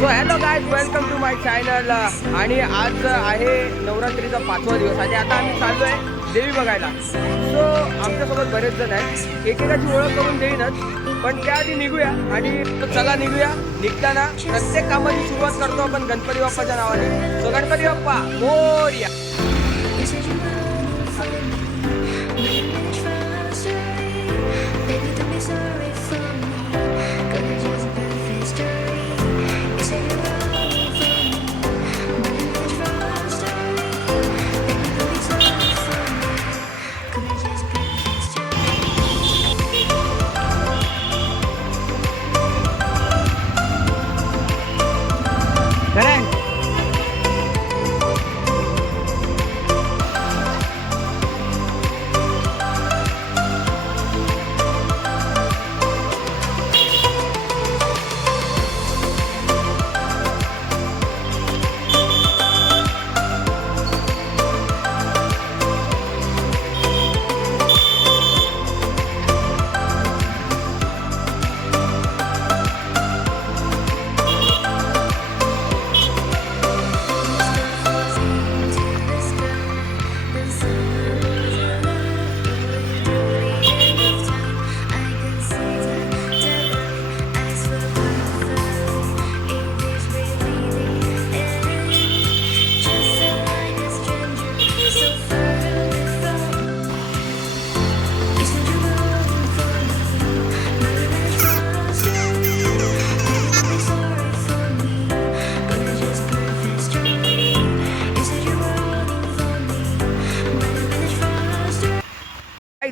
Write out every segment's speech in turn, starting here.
So hello guys welcome to my channel आणि आज आहे नवरात्रीचा पाचवा दिवस आणि आता आम्ही चाललो आहे देवी बघायला. सो आमच्यासोबत बरेच जण आहेत. एकेकाची ओळख करून देईनच. पण त्याआधी निघूया आणि चला निघूया. निघताना प्रत्येक कामाची सुरुवात करतो आपण गणपती बाप्पाच्या नावाने. सो गणपती बाप्पा मोर्या.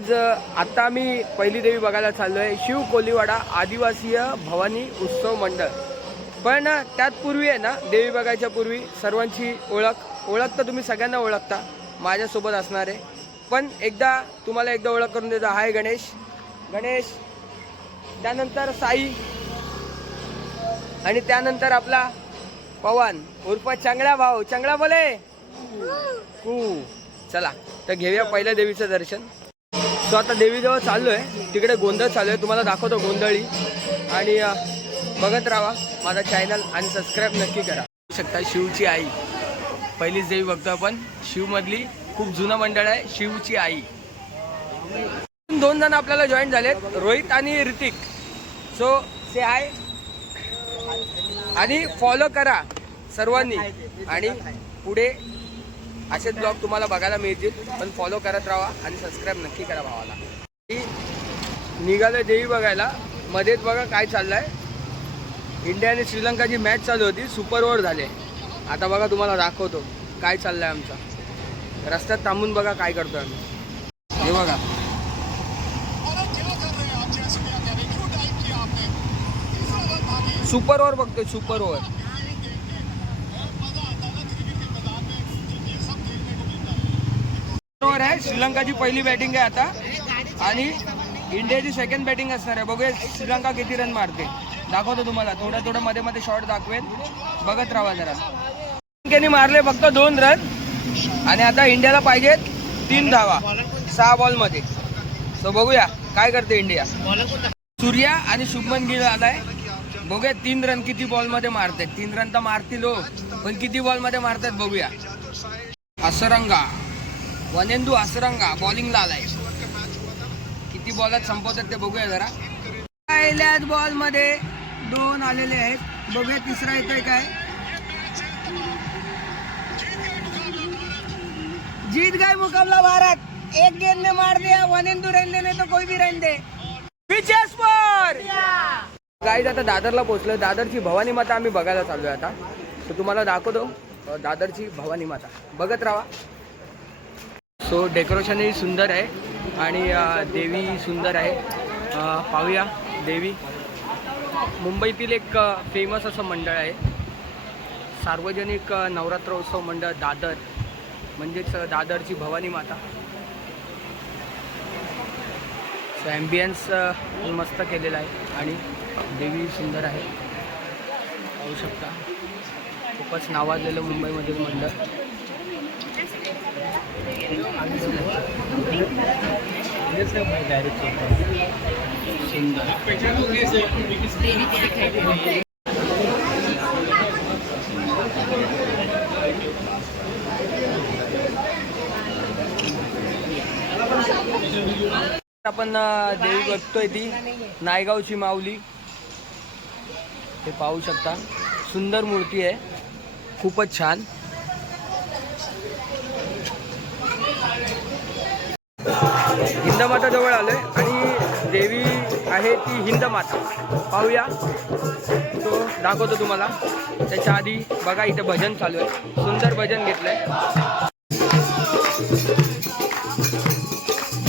आज आता मी पहिली देवी बघायला चाललो आहे शिव कोलीवाडा आदिवासीय भवानी उत्सव मंडळ. पण त्यात पूर्वी आहे ना देवी बघायच्या पूर्वी सर्वांची ओळख. ओळख तर तुम्ही सगळ्यांना ओळखता माझ्यासोबत असणार आहे. पण एकदा तुम्हाला एकदा ओळख करून देतो. हाय गणेश. गणेश त्यानंतर साई. आणि त्यानंतर आपला पवन. उर्फ चांगला भाऊ. चांगला बोले. कू. चला तर घेऊया पहिल्या देवीचं दर्शन. सो आता देवीजवळ चाललो आहे तिकडे गोंधळ चालू आहे. तुम्हाला दाखवतो गोंधळी. आणि बघत राहा. माझा चॅनल आणि सबस्क्राईब नक्की करा. शकता शिवची आई. पहिलीच देवी बघतो आपण. शिवमधली खूप जुनं मंडळ आहे शिवची आई. दोन जण आपल्याला जॉईन झालेत रोहित आणि ऋतिक. सो से आहे आणि फॉलो करा सर्वांनी. आणि पुढे असेच ब्लॉग तुम्हाला बघायला मिळतील पण फॉलो करत राहा आणि सबस्क्राईब नक्की करा भावाला. निघालं देवी बघायला. मध्येच बघा काय चाललंय. इंडिया आणि श्रीलंकाची मॅच चालू होती सुपर ओव्हर झाले. आता बघा तुम्हाला दाखवतो काय चाललंय आमचं. रस्त्यात थांबून बघा काय करतोय आम्ही. हे बघा. सुपर ओव्हर बघतोय सुपर ओव्हर ओव्हर आहे. श्रीलंकाची पहिली बॅटिंग आहे आता. आणि इंडियाची सेकंड बॅटिंग असणार आहे. बघूया श्रीलंका किती रन मारते. दाखवतो तुम्हाला. थोडं थोडं मध्ये मध्ये शॉट दाखवेन. बघत राहा जरा. श्रीलंकेने मारले फक्त दोन रन आणि आता इंडियाला पाहिजेत तीन धावा. सहा बॉलमध्ये सो बघूया काय करते इंडिया. सूर्या आणि शुभमन गिल आलाय. बघूया तीन रन किती बॉलमध्ये मारतात तीन रन तर मारतील हो. पण किती बॉलमध्ये मारतात बघूया. असरंगा. वनेंदू असरंगा बॉलिंगला आलाय. किती बॉलात संपवतात ते बघूया जरा. पहिल्याच बॉलमध्ये दोन आलेले आहेत. बघूया तिसरा येतोय काय. जीत गए मुकाबला भारत. एक गेंद में मार दिया. वनेंदू रेंदे ने तो कोई भी रेंदे. दे पर गाईज आता दादरला पोहोचलो दादरची भवानी माता आम्ही बघायला चाललोय आता. तर तुम्हाला दाखवतो. दादरची भवानी माता. बघत राहा. सो डेकोरेशनही सुंदर आहे आणि देवी सुंदर आहे. पाहूया. देवी. मुंबईतील एक फेमस असं मंडळ आहे. सार्वजनिक नवरात्रोत्सव मंडळ दादर. म्हणजेच दादरची भवानी माता. सो ॲम्बियन्स मस्त केलेला आहे आणि देवी सुंदर आहे. पाहू शकता. खूपच नावाजलेलं मुंबईमधील मंडळ. आपण देवी बघतोय ती नायगावची माऊली. हे पाहू शकता. सुंदर मूर्ती आहे. खूपच छान. हिंदमाता जवळ आलोय आणि देवी आहे ती हिंदमाता. पाहूया. तो दाखवतो तुम्हाला. त्याच्या आधी बघा इथे भजन चालू आहे. सुंदर भजन घेतलंय.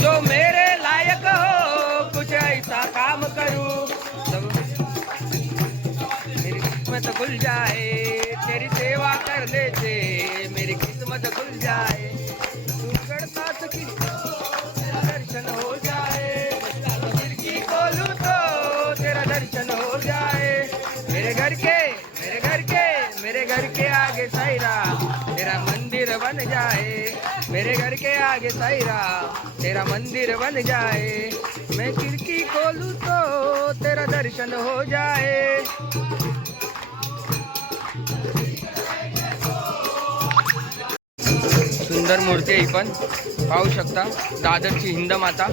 जो मेरे लायक हो कुछ ऐसा काम करू. मेरी किस्मत खुल जाए तेरी सेवा कर से मेरी किस्मत खुल जाए. मेरे घर के आगे सायरा तेरा मंदिर बन जाए। मैं खिड़की खोलूं तो तेरा दर्शन हो जाए। सुंदर मूर्ती आहे पण. पाहू शकता दादरची हिंद माता.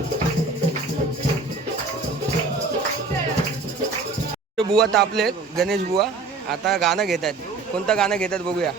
बुवा तापले गणेश बुवा. आता गाणं घेत आहेत कोणतं गाणं घेतात बघूया.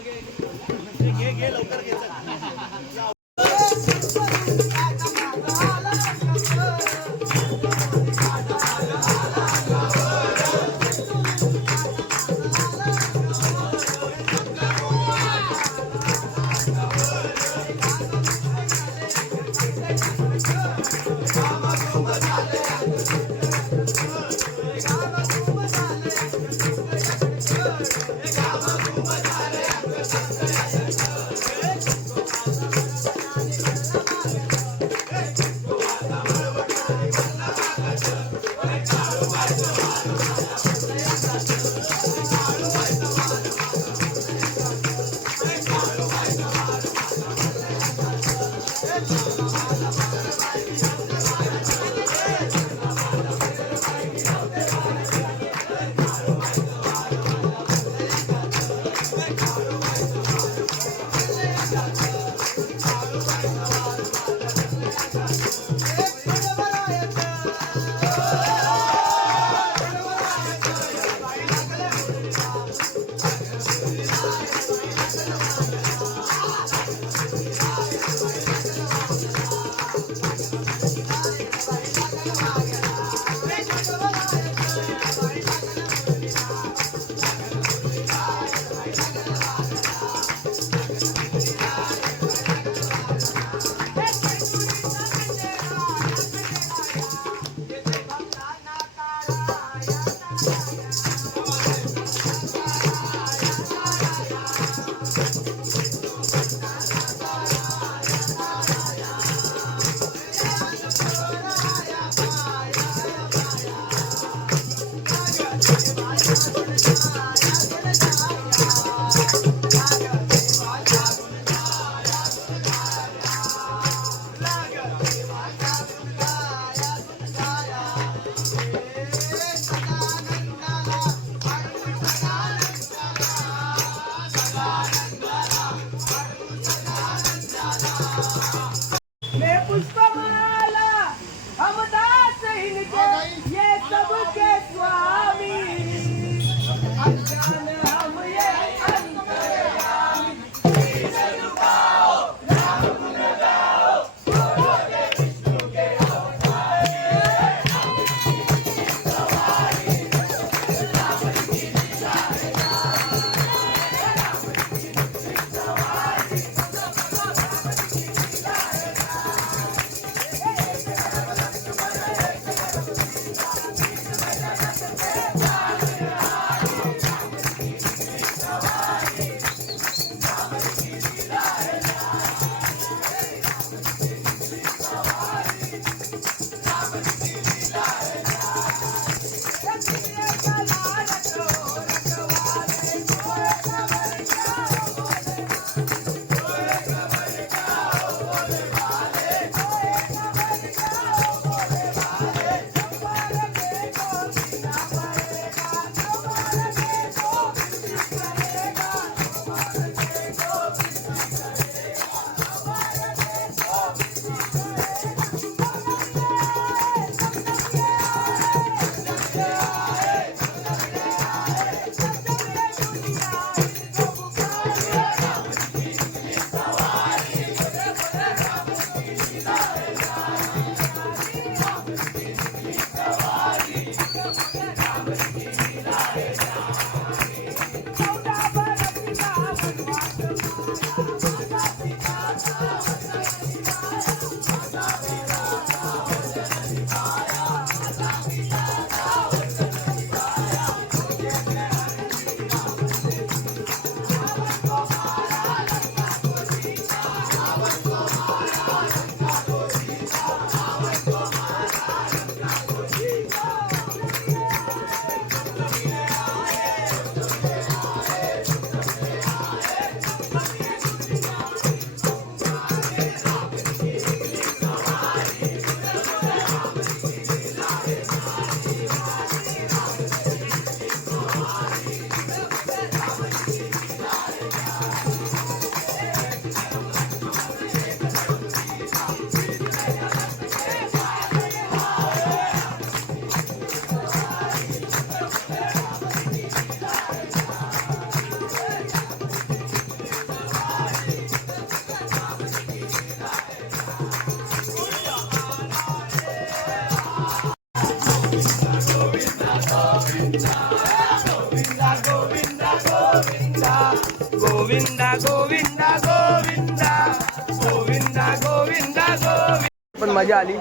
मजा आली.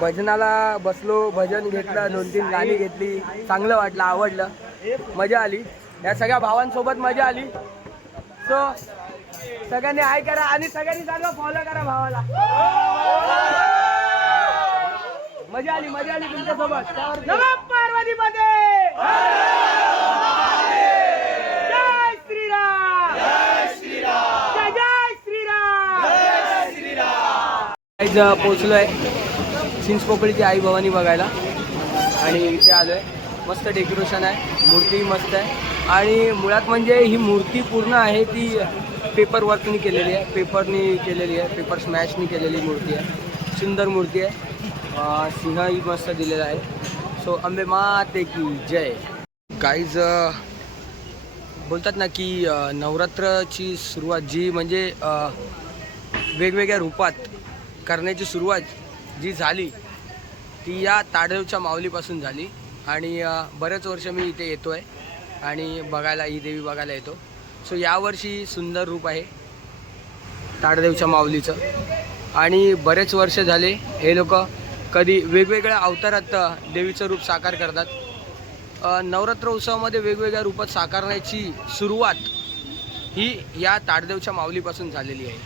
भजनाला बसलो भजन घेतलं दोन तीन गाणी घेतली. चांगलं वाटलं आवडलं. मजा आली. या सगळ्या भावांसोबत मजा आली. सो सगळ्यांनी हाय करा आणि सगळ्यांनी सांगा फॉलो करा भावाला. मजा आली मजा आली तुमच्यासोबत. पार्वतीमध्ये पार्वती मध्ये जय श्रीराम जय श्रीराम जय जय श्रीराम जय श्रीराम पोचलोय चिंचपोकळीची आई भवानी बघायला. आणि इथे आलो आहे मस्त डेकोरेशन आहे. मूर्ती मस्त आहे. आणि मुळात म्हणजे ही मूर्ती पूर्ण आहे ती पेपर वर्कनी केलेली आहे. पेपरनी केलेली आहे. पेपर स्मॅशनी केलेली मूर्ती आहे. सुंदर मूर्ती आहे. सिंहही मस्त दिलेला आहे. सो अंबे माते की जय. काहीच बोलतात ना की नवरात्रची सुरुवात जी म्हणजे वेगवेगळ्या रूपात करण्याची सुरुवात जी झाली ती या ताडदेवच्या माऊलीपासून झाली. आणि बरेच वर्ष मी इथे येतो आहे आणि बघायला ही देवी बघायला येतो. सो यावर्षी सुंदर रूप आहे ताडदेवच्या माऊलीचं. आणि बरेच वर्ष झाले हे लोक कधी वेगवेगळ्या अवतारात देवीचं रूप साकार करतात. नवरात्र उत्सवामध्ये वेगवेगळ्या रूपात साकारण्याची सुरुवात ही या ताडदेवच्या माऊलीपासून झालेली आहे.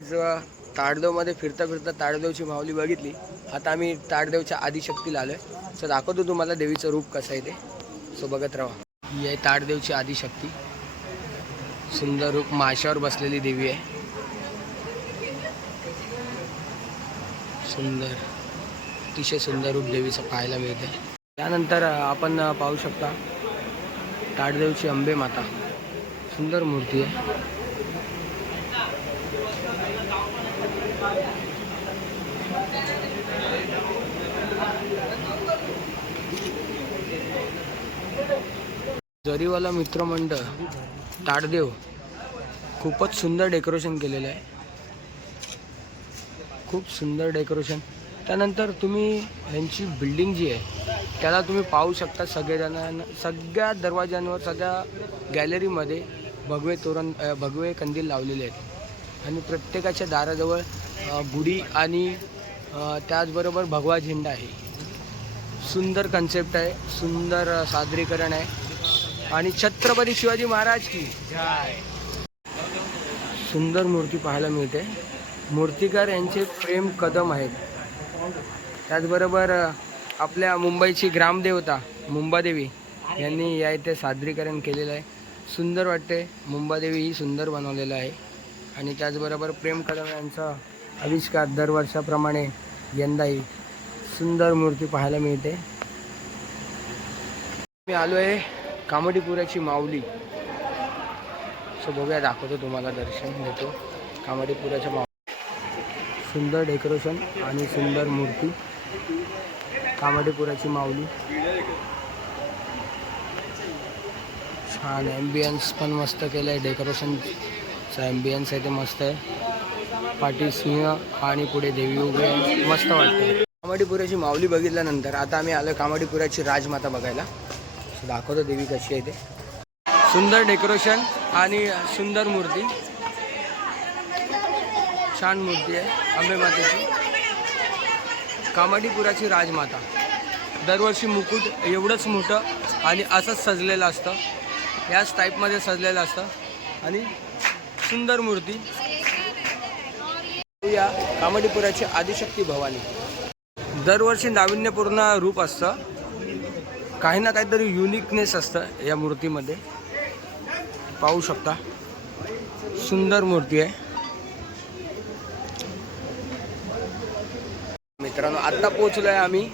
ज- ताडदेवमध्ये फिरता फिरता ताडदेवची माऊली बघितली. आता आम्ही ताडदेवच्या आदिशक्तीला आलो आहे सो दाखवतो तुम्हाला देवीचं रूप कसं आहे ते. सो बघत राहा. ही आहे ताडदेवची आदिशक्ती सुंदर रूप माशावर बसलेली देवी आहे. सुंदर. अतिशय सुंदर रूप देवीचं पाहायला मिळते त्यानंतर आपण पाहू शकता ताडदेवची अंबे माता. सुंदर मूर्ती आहे. दरीवाला मित्रमंडळ ताडदेव खूपच सुंदर डेकोरेशन केलेलं आहे. खूप सुंदर डेकोरेशन. त्यानंतर तुम्ही ह्यांची बिल्डिंग जी आहे त्याला तुम्ही पाहू शकता सगळेजण सगळ्या दरवाज्यांवर सगळ्या गॅलरीमध्ये भगवे तोरण भगवे कंदील लावलेले आहेत. आणि प्रत्येकाच्या दाराजवळ गुढी आणि त्याचबरोबर भगवा झेंडा आहे. सुंदर कन्सेप्ट आहे सुंदर सादरीकरण आहे. आणि छत्रपती शिवाजी महाराज की जय. सुंदर मूर्ती पाहायला मिळते. मूर्तिकार यांचे प्रेम कदम आहेत. त्याचबरोबर आपल्या मुंबईची ग्रामदेवता मुंबादेवी यांनी या इथे सादरीकरण केलेलं आहे. सुंदर वाटते मुंबादेवी ही सुंदर बनवलेलं आहे. आणि त्याचबरोबर प्रेम कदम यांचा आविष्कार दरवर्षाप्रमाणे यंदाही सुंदर मूर्ती पाहायला मिळते. मी आलो आहे कामडीपुऱ्याची माऊली. सो बघूया दाखवतो तुम्हाला दर्शन देतो कामडीपुऱ्याच्या माऊली सुंदर डेकोरेशन आणि सुंदर मूर्ती. कामडीपुराची माऊली. छान ॲम्बियन्स पण मस्त केलं आहे डेकोरेशनचं ॲम्बियन्स आहे ते मस्त आहे. पाठी सिंह आणि पुढे देवी उभे मस्त वाटते कामाडीपुराची माऊली बघितल्यानंतर आता आम्ही आलो कामाडीपुराची राजमाता बघायला. दाखवतो देवी कशी आहे ते. सुंदर डेकोरेशन आणि सुंदर मूर्ती. छान मूर्ती आहे आंबेमातेची. कामाडीपुराची राजमाता. दरवर्षी मुकुट एवढंच मोठं आणि असंच सजलेलं असतं. याच टाईपमध्ये सजलेलं असतं. आणि सुंदर मूर्ती. या कामाडीपुराची आदिशक्ती भवानी. दरवर्षी नाविन्यपूर्ण रूप असतं. काही ना काहीतरी युनिकनेस असतं या मूर्तीमध्ये. पाहू शकता. सुंदर मूर्ती आहे. मित्रांनो आत्ता पोचलो आहे आम्ही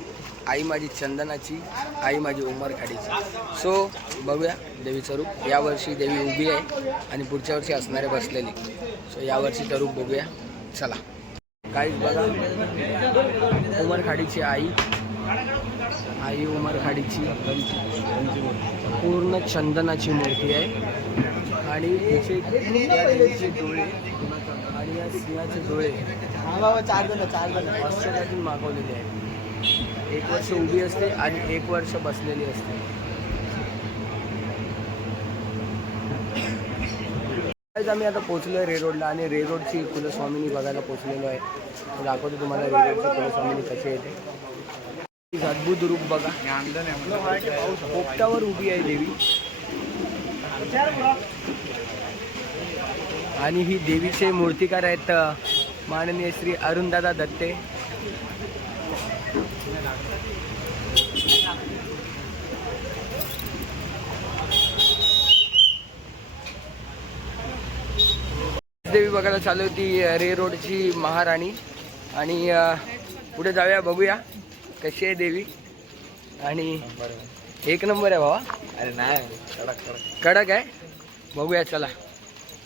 आई माझी चंदनाची आई माझी उमरखाडीची सो बघूया देवीचं रूप यावर्षी देवी उभी आहे आणि पुढच्या वर्षी असणारे बसलेली. सो यावर्षीचं रूप बघूया. चला. काहीच बघा. उमरखाडीची आई. आई उमर खाडीची. पूर्ण चंदनाची मूर्ती आहे. आणि तिचे या देवीचे डोळे आणि या सिंहाचे डोळे चार जण चार जण. ऑस्ट्रेलियातून मागवलेले आहेत. एक वर्ष उभी असते आणि एक वर्ष बसलेली असते. आज आम्ही आता पोहोचलो आहे रे रोडला आणि रे रोडची कुलस्वामिनी बघायला पोहोचलेलो आहे. दाखवतो तुम्हाला रे रोडची कुलस्वामिनी कशी येते अद्भुत रूप बघा. पोपटावर उभी आहे देवी. आणि ही देवीचे मूर्तिकार आहेत माननीय श्री अरुणदादा दत्ते. देवी बघायला चालू होती रे रोडची महाराणी. आणि पुढे जाऊया बघूया. कशी आहे देवी? आणि एक नंबर आहे भावा. अरे नाही कडक आहे? बघूया चला.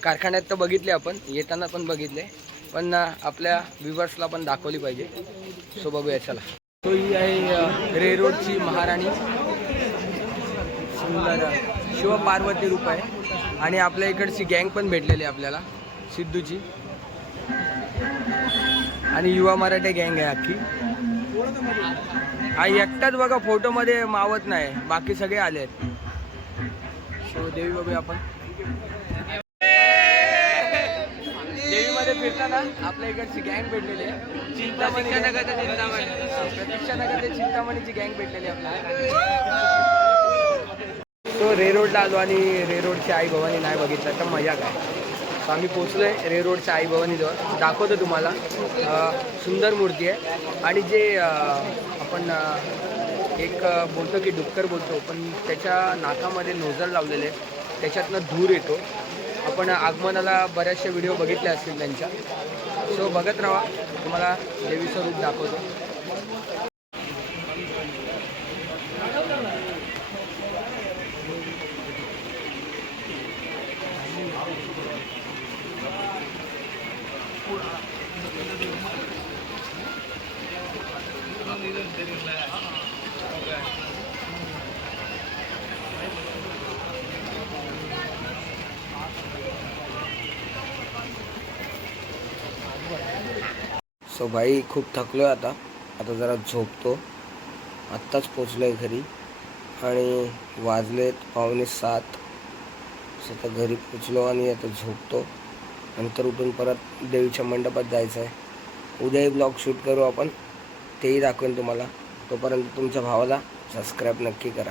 कारखान्यात तर बघितले आपण येताना पण बघितले. पण आपल्या व्ह्युअर्सला पण दाखवली पाहिजे. सो बघूया चला. तो ही आहे रे रोडची महाराणी. सुंदर शिवपार्वती रूप आहे. आणि आपल्या इकडची गँग पण भेटलेली आहे आपल्याला सिद्धूची. आणि युवा मराठे गँग आहे अख्खी हा एकटाच बघा फोटोमध्ये मावत नाही. बाकी सगळे आले सो देवी बघूया आपण. देवीमध्ये फिरताना आपल्या इकडची गँग भेटलेली आहे. चिंतामणी. ते चिंतामणीची गँग भेटलेली आपल्याला. तो रे रोडला आलो आणि रे रोडची आई भवानी नाही बघितलं तर मजा काय? सो आम्ही आहे रे रोडच्या आई भवानीजवळ दाखवतो तुम्हाला. सुंदर मूर्ती आहे. आणि जे आपण एक बोलतो की डुक्कर बोलतो पण त्याच्या नाकामध्ये नोजल लावलेले त्याच्यातनं धूर येतो. आपण आगमनाला बऱ्याचशा व्हिडिओ बघितले असतील त्यांच्या. सो बघत राहा. तुम्हाला देवीचं रूप दाखवतो. सो भाई खूप थकलो आहे आता. आता जरा झोपतो. आत्ताच पोचलो आहे घरी. आणि वाजलेत पावणे सात. सो आता घरी पोचलो आणि आता झोपतो. नंतर उठून परत देवीच्या मंडपात जायचं आहे उद्याही ब्लॉग शूट करू आपण. तेही दाखवेन तुम्हाला. तोपर्यंत तुमच्या भावाला सबस्क्राईब नक्की करा.